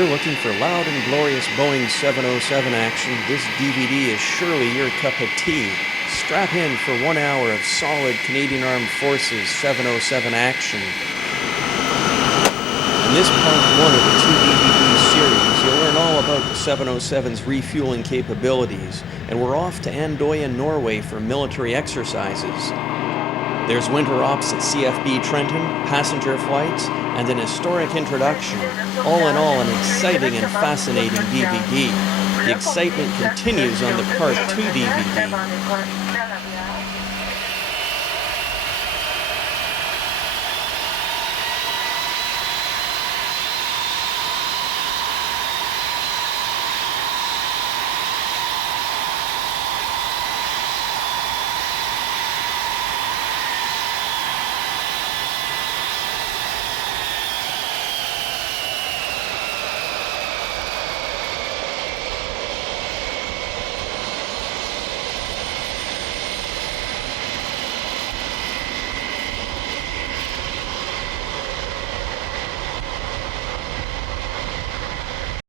you're looking for loud and glorious Boeing 707 action, this DVD is surely your cup of tea. Strap in for 1 hour of solid Canadian Armed Forces 707 action. In this part 1 of the 2-DVD series, you'll learn all about the 707's refueling capabilities, and we're off to Andøya, Norway for military exercises. There's winter ops at CFB Trenton, passenger flights, and an historic introduction. All in all, an exciting and fascinating DVD. The excitement continues on the Part 2 DVD.